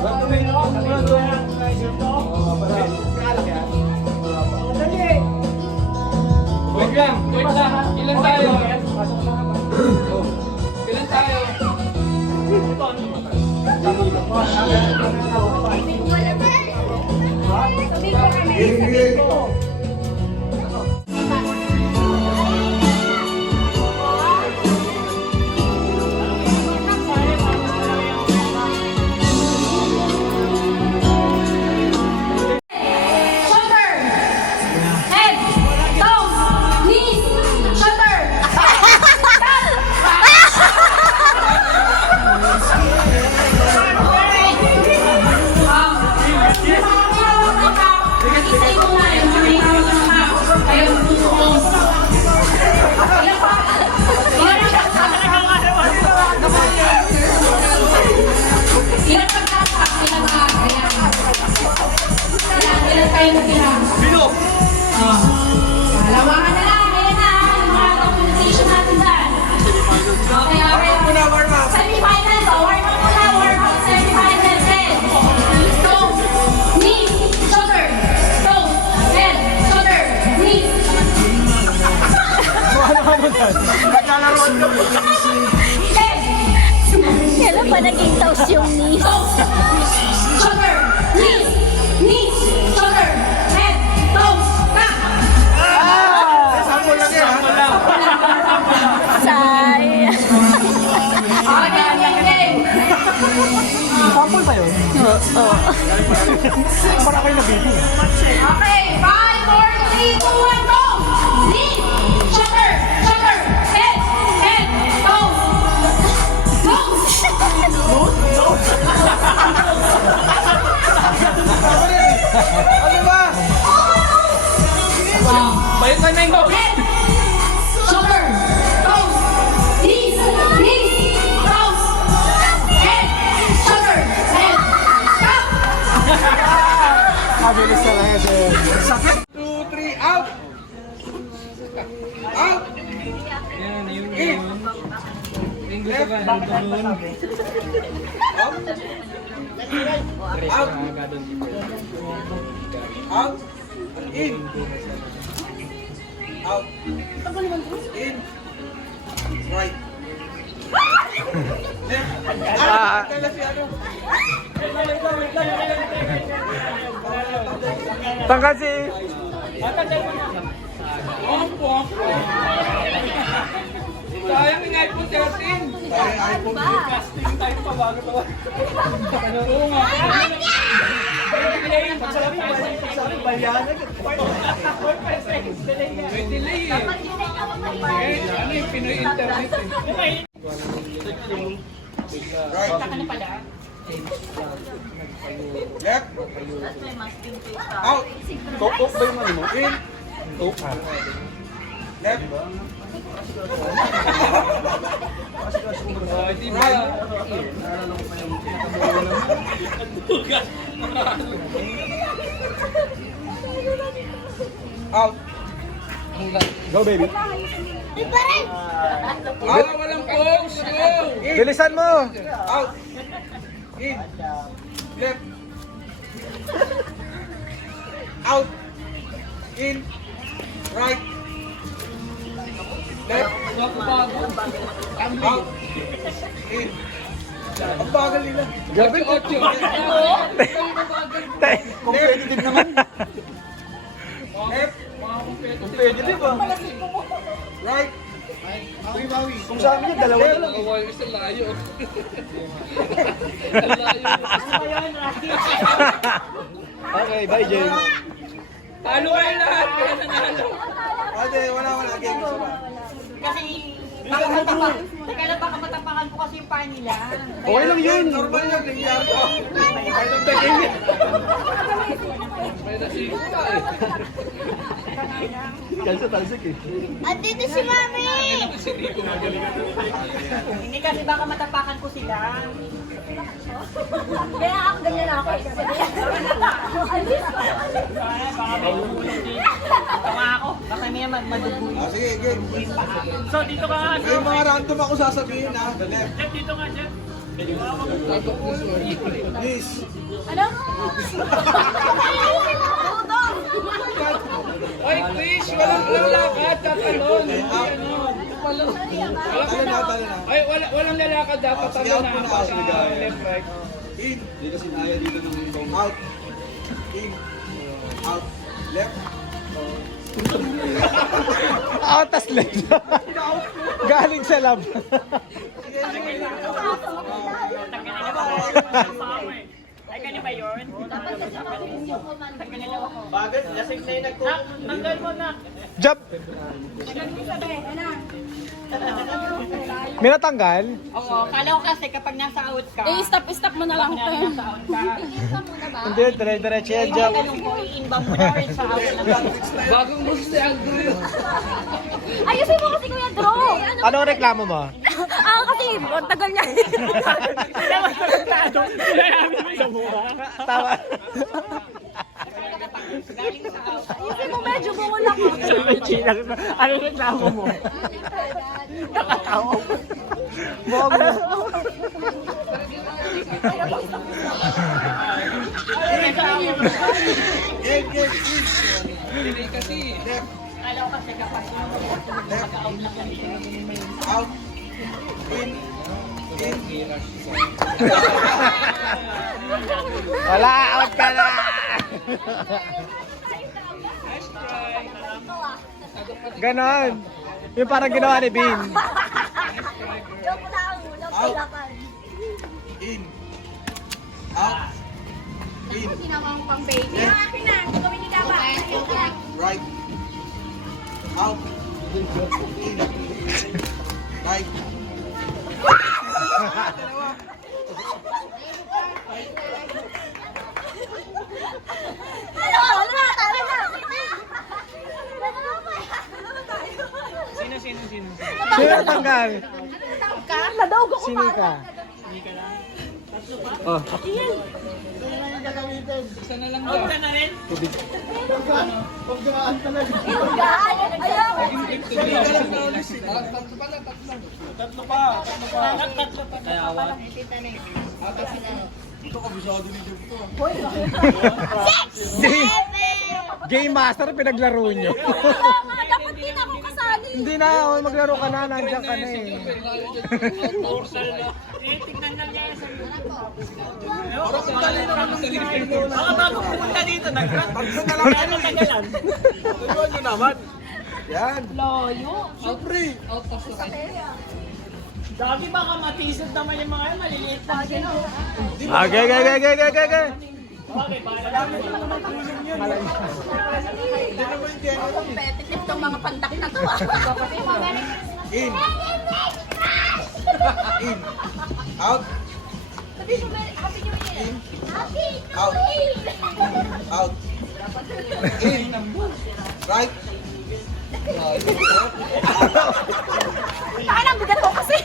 Wait lang. Ilan tayo? Ilan tayo? Bino! Lawangan na lang, ayan na, yung mga documentation natin dyan. Okay, okay. Semi-finals, warm up muna, warm up, semi-finals, head, toes, knees, shoulder, toes, head, shoulder, knees. Nagkalaroan ka po. Head, Kailan pa naging toast yung knees? toes, shoulder, knees, knees, shoulder, head, toes, back. Sample lang yan, ha? Say. Okay, okay. Sample ba yun? Oo. Para kayo nabili. Okay, 5, 4, 3, 2, 1, go! Knees, shoulder, shoulder, head, head, toes, toes. Ano ba? Balik ka na yung Head, shoulder, toes, knees, knees, toes, head, shoulder, head, stop. Mabilis na lang yan. Sakit. 2, 3, out! Out! Yan, yun. Yung gusto ka, yung doon. Out! Out! In! Out! In! Right! Kaya si ano? Tanggal si... Sayang yung iPhone 13. iPhone. Casting tayo pa bago to. Oo nga. May delay eh. Ano yung Pinoy internet eh. Right. Left. Out. Coke ba yung ano mo? In. Coke. Left. Oh, di ba? Out. Go baby. Out, walang pose. Go! Bilisan mo. Out. In. Left. Out. In. Right. Left. Out. In. Ang bagal nila. Gabi, 8. Competitive naman. Left. Competitive ba? Right. Kung sa amin yun, dalawa na lang. Kawain ka sa layo. Ang layo. Okay, bye Jane. Talo kayo lahat. Kaya nanalo. Ate, wala. Game sa ba? Kasi kailan pa kamatapakan ko kasi yung paa nila. Okay lang yun. Normal yan. Nangyari ko. Ay, nang begin eh. May nasita eh. Kalsa talsik eh. Andito si Mami! Si Rico magaling. Hindi kasi baka matapakan ko sila. Kaya ako ganyan ako eh. Tama ako. Baka may madugoy. Sige, game. So dito ka. May mga random ako sasabihin ha. Dito nga dyan. Please. Ano? Ay, Chris, walang lalakad, tatalon. Hindi ano. Ay, walang lalakad, dapat Sige, talon out na muna, ako out. sa Sige, left, right. In. Hindi kasi naya dito ng out. In. Out. Left. Tas left. Galing sa lab. Ay, ganun ba yun? Tanggal mo na. Jump. May natanggal? Oo, kala ko kasi kapag nasa out ka, Stop mo na lang. nasa out ka, Hindi, dire-diretso yan, jump. tanong ko, i-inbound mo na rin sa out lang. Bagong gusto si Andrew yun. Ayusin mo kasi Kuya Dro. Anong reklamo mo? Kasi ang tagal niya. Tama. Ayusin mo medyo bungol ako. Ano reklamo mo? Buwag mo. Hindi kasi. Kala ko kasi kapag mag-out lang kami. Out. In. Wala, out ka na. Ganon. Yung parang ginawa ni Bean. Joke lang. Walang kailangan. In. Out. In. Ginawa mo pang baby. Yung akin na. Gawin nila ba? Right. Out. In. Right. Ano na? Tara na. Sino? Sino natanggal? Nadawag ako. Sino ka? Oh. Isa na lang Out daw. ka na rin? Tatlo pa. Game master, pinaglaro nyo. Dapat di na ako kasali. Hindi na, maglaro ka na, nandiyan ka na eh. Tingnan lang niya sa baka bago pumunta dito, nagkano tagalan? Yan. Out of the Dagi baka matisod naman yung mga maliliit na sila. Okay. Okay, para Competitive tong mga pandak na to. In. In. Out. Happy New Year. Happy Out. Out. In. Right. Ay, ang bigat ko kasi.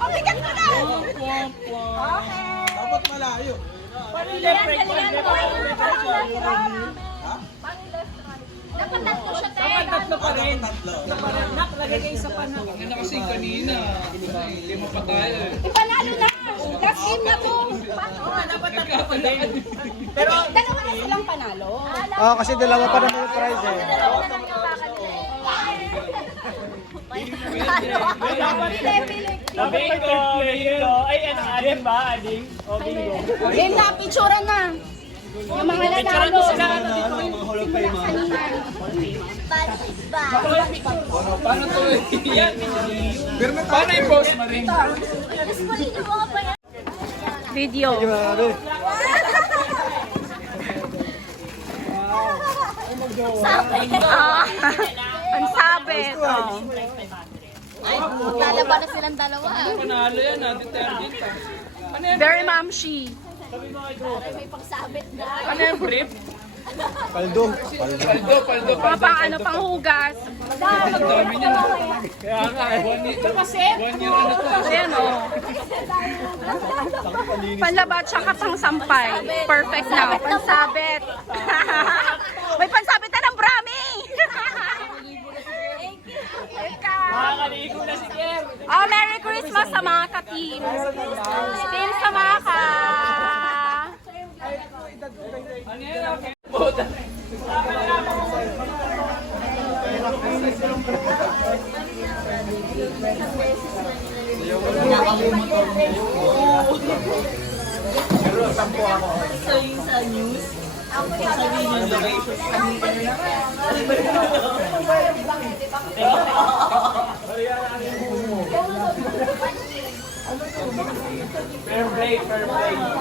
Ang bigat ko na. Okay. Dapat malayo. paano yung left right one? Dapat tatlo siya, te. Dapat tatlo pa rin. Tatlo. Nak, lagay kayo sa panak. Ang na kasi kanina. Lima pa tayo eh. Ipanalo na. Last game na to. Dapat tatlo pa rin. Pero, Dalawa na silang panalo. Oh, kasi dalawa pa naman yung prize eh. Dalawa na lang yung baka nila. bingo. Ay, ano, ading ba? Ading? O, bingo. Game na, picturean na. Yung mga Picturean nanalo. ko sila, ano, dito. Paano to eh? Paano yung post mo rin? Video. Sabit. Ang sabit. Lalaba na silang dalawa. Panalo yan ah, determined ka. Ano yan? Very mamshi. Ano yung brief? Paldo. Paldo. Mga pang ano, pang hugas. Ang dami niya na. Kaya nga eh. 1 year na to. Ayan o. Panlaba tsaka pang sampay. Perfect na. Pansabit. May pansabit na ng brami. Makakaligo na si Kier. Oh, Merry Christmas sa mga ka-team. Team Samaka.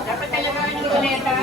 Dapat talaga ng luneta.